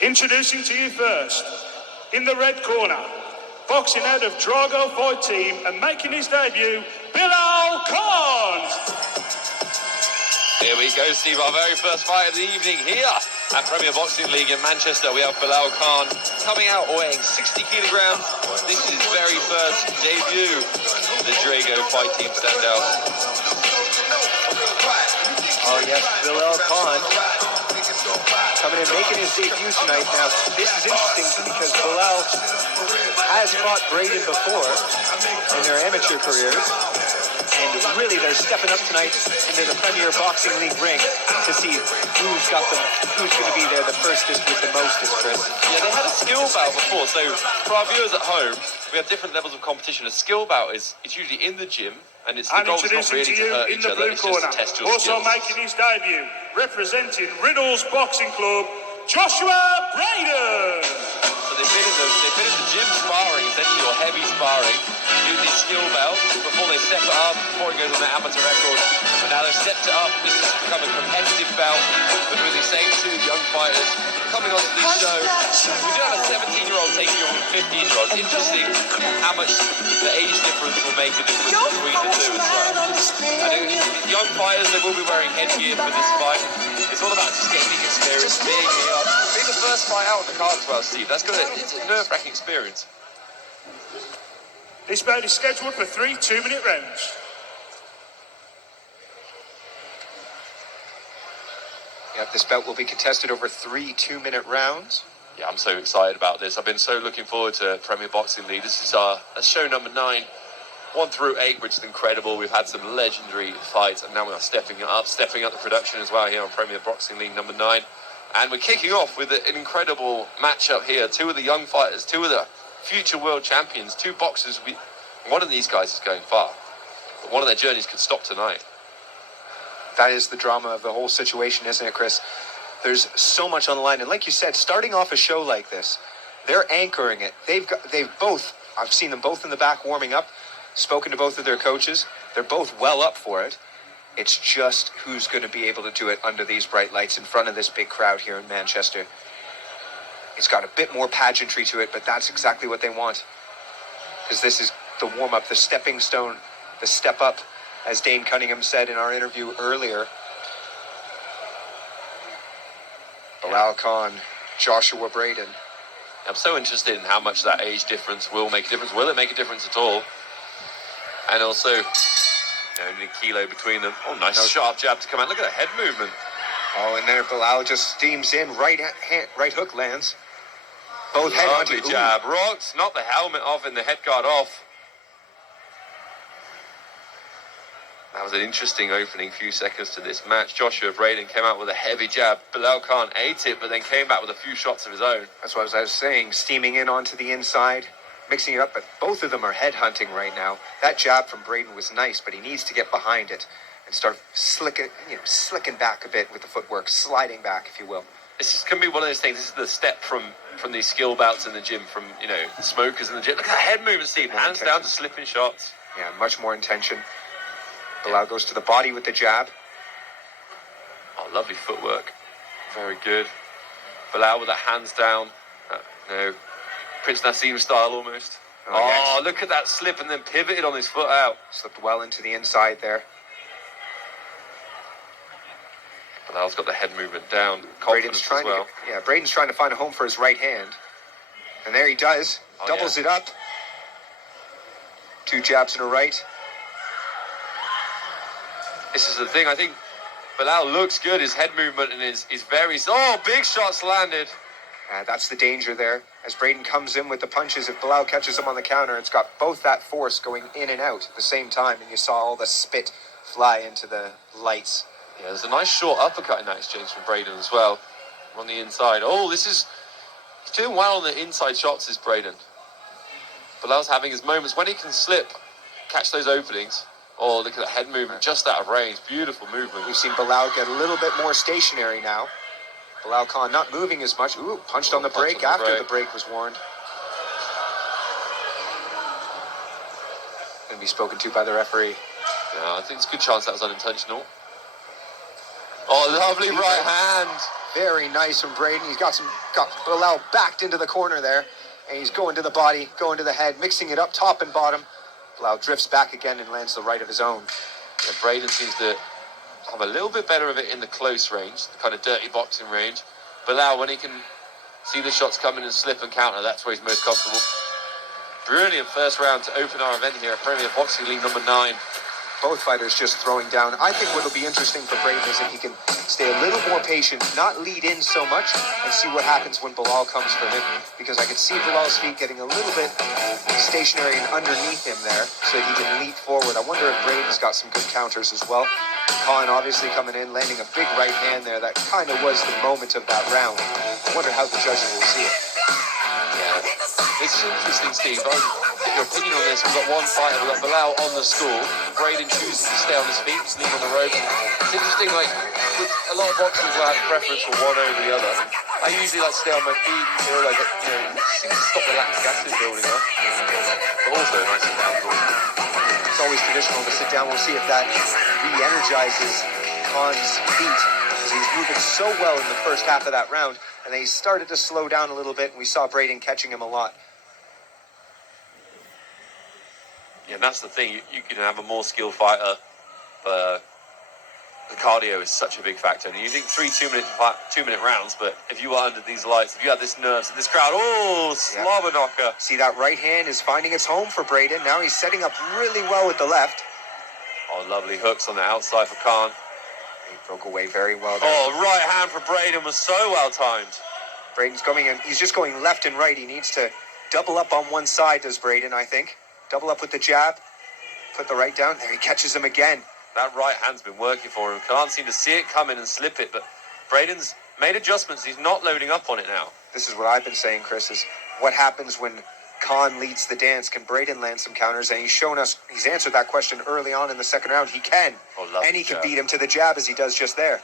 Introducing to you first, in the red corner, boxing out of Drago Fight Team and making his debut, Bilal Khan. Here we go, Steve, our very first fight of the evening here at Premier Boxing League in Manchester. We have Bilal Khan coming out weighing 60 kilograms. This is his very first debut. The Drago Fight Team standout. Oh yes, Bilal Khan coming in making his debut tonight. Now this is interesting because Bilal has fought Braiden before in their amateur careers. And really, they're stepping up tonight into the Premier Boxing League ring to see who's going to be there the furthest with the mostest, Chris. Yeah, they had a skill bout before. So for our viewers at home, we have different levels of competition. A skill bout is usually in the gym, and the goal is not really to hurt each other. It's just to test your also skills. Making his debut, representing Riddle's Boxing Club, Joshua Braiden. So they've been in the gym sparring, essentially, or heavy sparring, using these skill belts before they step it up, before it goes on their amateur record. But now they've stepped it up. This has become a competitive belt between these same two young fighters coming onto this show. We do have a 17-year-old taking on a 15-year-old. It's interesting how much the age difference will make a difference between the two as well. I think young fighters, they will be wearing headgear for this fight. It's all about just gaining experience, being here. Being the first fight out on the card as well, Steve. It's a nerve-wracking experience. This bout is scheduled for 3 2-minute rounds. Yep, this bout will be contested over 3 2-minute rounds. Yeah, I'm so excited about this. I've been so looking forward to Premier Boxing League. This is our show number 9, 1 through 8, which is incredible. We've had some legendary fights, and now we're stepping up the production as well here on Premier Boxing League number 9. And we're kicking off with an incredible matchup here. 2 of the young fighters, 2 of the future world champions, 2 boxers. One of these guys is going far, but one of their journeys could stop tonight. That is the drama of the whole situation, isn't it, Chris? There's so much on the line, and like you said, starting off a show like this, they're anchoring it. I've seen them both in the back warming up, spoken to both of their coaches. They're both well up for it. It's just who's going to be able to do it under these bright lights in front of this big crowd here in Manchester. It's got a bit more pageantry to it, but that's exactly what they want. Because this is the warm-up, the stepping stone, the step up, as Dane Cunningham said in our interview earlier. Bilal Khan, Joshua Braiden. I'm so interested in how much that age difference will make a difference. Will it make a difference at all? And also, only a kilo between them. Oh, nice sharp jab to come out. Look at the head movement. Oh, and there Bilal just steams in. Right hook lands. Both head Lovely jab. Rocks, not the helmet off and the head guard off. That was an interesting opening few seconds to this match. Joshua Braiden came out with a heavy jab. Bilal Khan ate it, but then came back with a few shots of his own. That's what I was saying. Steaming in onto the inside, mixing it up, but both of them are head hunting right now. That jab from Braiden was nice, but he needs to get behind it and start slicking back a bit with the footwork, sliding back, if you will. This can be one of those things. This is the step from these skill bouts in the gym, from smokers in the gym. Look at that head movement, Steve. Hands down to slipping shots. Yeah, much more intention. Bilal goes to the body with the jab. Oh, lovely footwork. Very good. Bilal with the hands down. Prince Nassim style almost. Oh, yes. Look at that slip and then pivoted on his foot out. Slipped well into the inside there. Bilal's got the head movement down. Confidence as well. Braiden's trying to find a home for his right hand. And there he does. Doubles it up. 2 jabs in a right. This is the thing. I think Bilal looks good. His head movement and is very... Oh, big shots landed. That's the danger there. As Braiden comes in with the punches, if Bilal catches him on the counter, it's got both that force going in and out at the same time. And you saw all the spit fly into the lights. Yeah, there's a nice short uppercut in that exchange from Braiden as well. On the inside. Oh, he's doing well on the inside shots, is Braiden. Bilal's having his moments when he can slip, catch those openings. Oh, look at that head movement, just out of range. Beautiful movement. We've seen Bilal get a little bit more stationary now. Bilal Khan not moving as much. Ooh, punched on the break after the break was warned. Going to be spoken to by the referee. Yeah, I think it's a good chance that was unintentional. Oh, lovely right hand Very nice from Braiden. He's got Bilal backed into the corner there. And he's going to the body, going to the head, mixing it up top and bottom. Bilal drifts back again and lands the right of his own. Yeah, Braiden seems to have a little bit better of it in the close range, the kind of dirty boxing range. Bilal, when he can see the shots coming and slip and counter, that's where he's most comfortable. Brilliant first round to open our event here at Premier Boxing League number 9. Both fighters just throwing down. I think what will be interesting for Braiden is if he can stay a little more patient, not lead in so much, and see what happens when Bilal comes for him. Because I could see Bilal's feet getting a little bit stationary and underneath him there, so he can leap forward. I wonder if Braiden's got some good counters as well. Khan obviously coming in, landing a big right hand there. That kind of was the moment of that round. I wonder how the judges will see it. It's interesting, Steve. I'll get your opinion on this. We've got one fighter, we've got Bilal on the score. Braiden chooses to stay on his feet, sleep on the rope. It's interesting, like, with a lot of boxers will have a preference for one over the other. I usually like to stay on my feet, feel like, it seems to stop the lactic acid building up. But also a nice sit down draw. It's always traditional to sit down. We'll see if that re-energizes Khan's feet. He was moving so well in the first half of that round, and then he started to slow down a little bit, and we saw Braiden catching him a lot. Yeah, and that's the thing. You can have a more skilled fighter, but the cardio is such a big factor. And you think 3 2-minute rounds, but if you were under these lights, if you had this nerves, this crowd, slobber knocker. See, that right hand is finding its home for Braiden. Now he's setting up really well with the left. Oh, lovely hooks on the outside for Khan. He broke away very well there. Oh, right hand for Braiden was so well timed. Braiden's coming in. He's just going left and right. He needs to double up on one side, does Braiden, I think. Double up with the jab. Put the right down. There, he catches him again. That right hand's been working for him. Can't seem to see it come in and slip it, but Braiden's made adjustments. He's not loading up on it now. This is what I've been saying, Chris, is what happens when Khan leads the dance. Can Braiden land some counters? And he's answered that question early on in the second round. He can. And he can beat him to the jab as he does just there.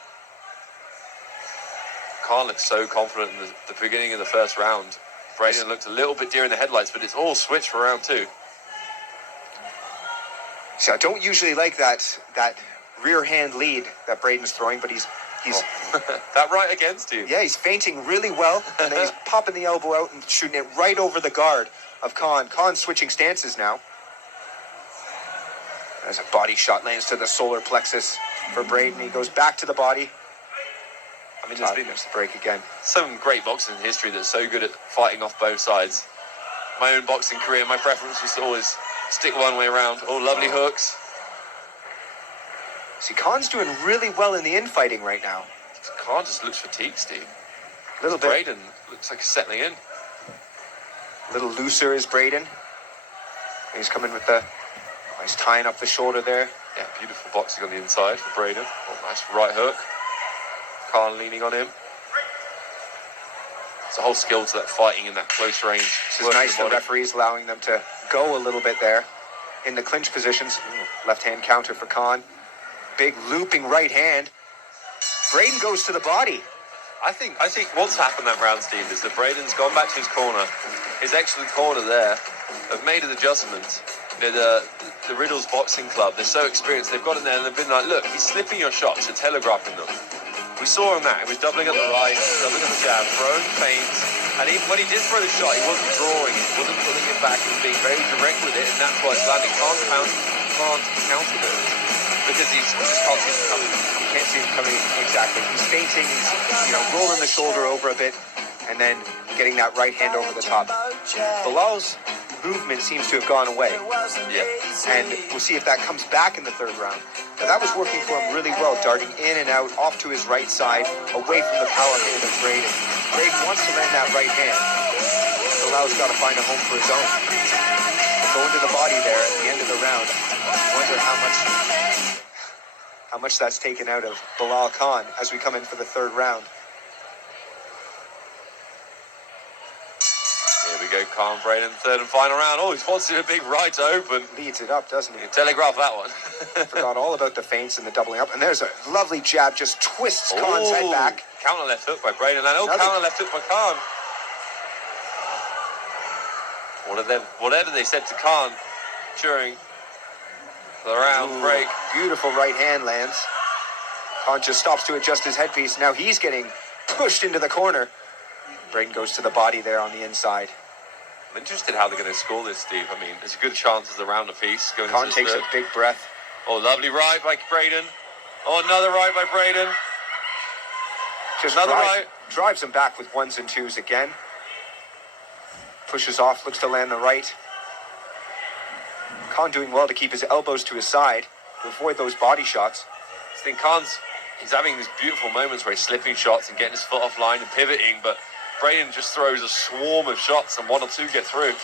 Khan looked so confident in the beginning of the first round. Braiden looked a little bit deer in the headlights, but it's all switched for round 2. So I don't usually like that rear hand lead that Braiden's throwing, but he's that right against you. Yeah, he's feinting really well, and then he's popping the elbow out and shooting it right over the guard of Khan. Khan's switching stances now. As a body shot lands to the solar plexus for Braiden. He goes back to the body. I mean, there's been the break again. Some great boxing in history that's so good at fighting off both sides. My own boxing career, my preference was to always stick one way around. Oh, lovely hooks. See, Khan's doing really well in the infighting right now. Khan just looks fatigued, Steve. A little bit. Braiden looks like he's settling in. A little looser is Braiden. He's coming with he's tying up the shoulder there. Yeah, beautiful boxing on the inside for Braiden. Oh, nice right hook. Khan leaning on him. It's a whole skill to that fighting in that close range. This is nice, the referee's allowing them to go a little bit there in the clinch positions. Left hand counter for Khan. Big looping right hand. Braiden goes to the body. I think what's happened that round, Steve, is that Braiden's gone back to his corner. His excellent corner there have made an adjustment. The Riddles Boxing Club, they're so experienced, they've got in there and they've been like, look, he's slipping your shots, you're telegraphing them. We saw him that. He was doubling up the right, doubling up the jab, throwing feints. And even when he did throw the shot, he wasn't drawing it, wasn't pulling it back, he was being very direct with it, and that's why it's landing. Can't counter those. Because he just can't see him coming. He can't see him coming exactly. He's feinting, he's rolling the shoulder over a bit, and then getting that right hand over the top. Bilal's movement seems to have gone away. Yeah. And we'll see if that comes back in the third round. Now that was working for him really well, darting in and out, off to his right side, away from the power hand of Braiden. Braiden wants to land that right hand. Bilal's got to find a home for his own. Going to the body there at the end of the round. Wonder how much that's taken out of Bilal Khan as we come in for the third round. Here we go, Khan Braiden, third and final round. Oh, he wants to do a big right to open. Leads it up, doesn't he? You can telegraph that one. Forgot all about the feints and the doubling up. And there's a lovely jab, just twists Khan's head back. Counter left hook by Braiden. And counter left hook by Khan. Whatever they said to Khan during the round break. Beautiful right hand lands. Khan just stops to adjust his headpiece. Now he's getting pushed into the corner. Braiden goes to the body there on the inside. I'm interested how they're going to score this, Steve. I mean, there's a good chance it's around a piece. Khan takes a big breath. Oh, lovely right by Braiden. Oh, another right by Braiden. Just another right. Drives him back with ones and twos again. Pushes off, looks to land the right. Khan doing well to keep his elbows to his side to avoid those body shots. I think he's having these beautiful moments where he's slipping shots and getting his foot off line and pivoting, but Braiden just throws a swarm of shots and one or two get through.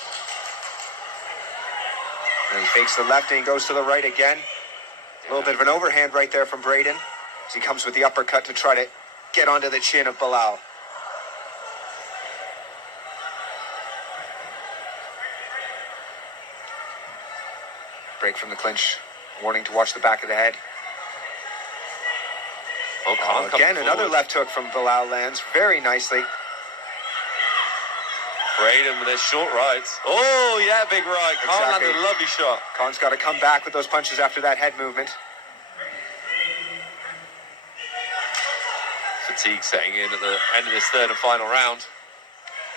And he fakes the left and he goes to the right again. A little bit of an overhand right there from Braiden as he comes with the uppercut to try to get onto the chin of Belal. Break from the clinch. Warning to watch the back of the head. Oh, again, another left hook from Belal lands very nicely. Braiden with their short rights. Oh, yeah, big right. Khan landed a lovely shot. Khan's got to come back with those punches after that head movement. Fatigue setting in at the end of this third and final round.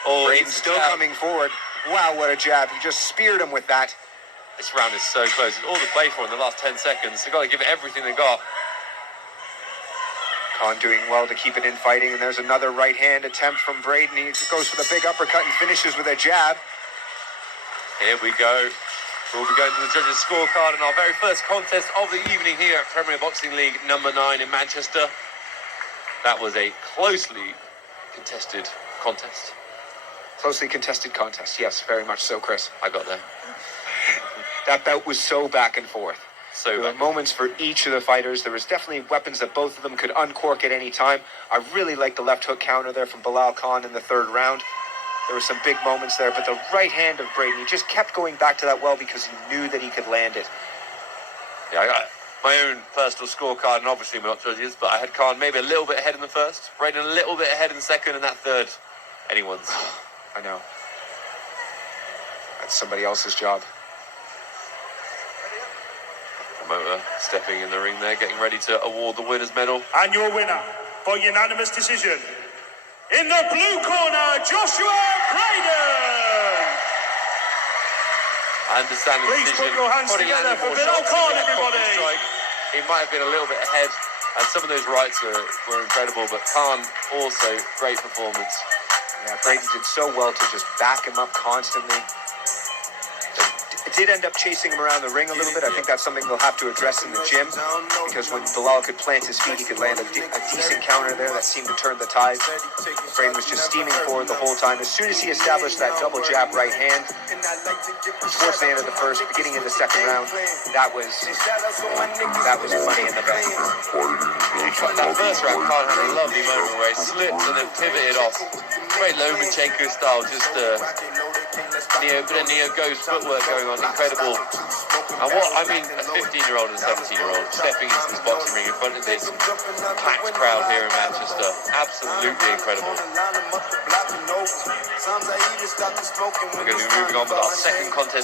Oh, Braiden's still coming forward. Wow, what a jab. He just speared him with that. This round is so close. It's all to play for in the last 10 seconds. They've got to give it everything they got. Khan doing well to keep it in fighting, and there's another right hand attempt from Braiden. He goes for the big uppercut and finishes with a jab. Here we go. We'll be going to the judges' scorecard in our very first contest of the evening here at Premier Boxing League number 9 in Manchester. That was a closely contested contest. Closely contested contest, yes, very much so, Chris. I got there. That bout was so back and forth. There were moments for each of the fighters. There was definitely weapons that both of them could uncork at any time. I really liked the left hook counter there from Belal Khan in the third round. There were some big moments there, but the right hand of Braiden, he just kept going back to that well because he knew that he could land it. Yeah, I got my own personal scorecard, and obviously we're not judges, but I had Khan maybe a little bit ahead in the first, Braiden a little bit ahead in the second, and that third, anyone's. I know. That's somebody else's job. Promoter stepping in the ring there, getting ready to award the winner's medal. And your winner, for unanimous decision, in the blue corner, Joshua Braiden. I understand the Please decision. put your hands Probably together landed for more Bilal shots Khan, than he had everybody. proper strike. He might have been a little bit ahead, and some of those rights were incredible, but Khan also great performance. Yeah, Braiden did so well to just back him up constantly. It did end up chasing him around the ring a little bit. I think that's something they'll have to address in the gym, because when Belal could plant his feet, he could land a decent counter there that seemed to turn the tide. Braiden was just steaming forward the whole time. As soon as he established that double jab right hand, towards the end of the first, beginning of the second round, that was money in the bank. That first round, Khan had a lovely moment where he slipped and then pivoted off. Great Lomachenko style, just Neo Ghost footwork going on, incredible. And a 15-year-old and 17-year-old stepping into this boxing ring in front of this packed crowd here in Manchester, absolutely incredible. We're going to be moving on with our second contest.